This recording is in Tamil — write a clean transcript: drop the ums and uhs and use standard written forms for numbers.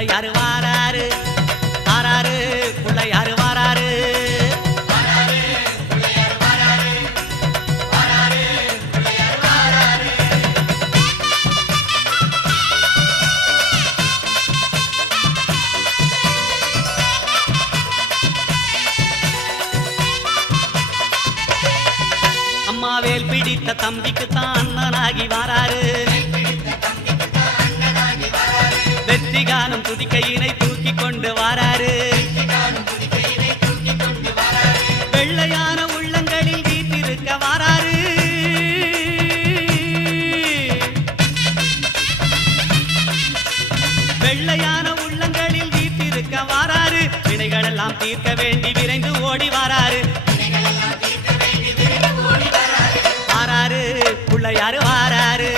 புள்ளையாரு வாராரு வாராரு புள்ளையாரு வாராரு அம்மாவேல் பிடித்த தம்பிக்கு தான் அண்ணனாகி வாராரு வெற்றி காணும் துதிக்கையினை தூக்கி கொண்டு வாராரு வெள்ளையான உள்ளங்களில் வீட்டிருக்க வாராரு வெள்ளையான உள்ளங்களில் வீட்டிருக்க வாராரு வினைகளெல்லாம் தீர்க்க வேண்டி விரைந்து ஓடி வாராரு வாராரு புள்ளையாரு வாராரு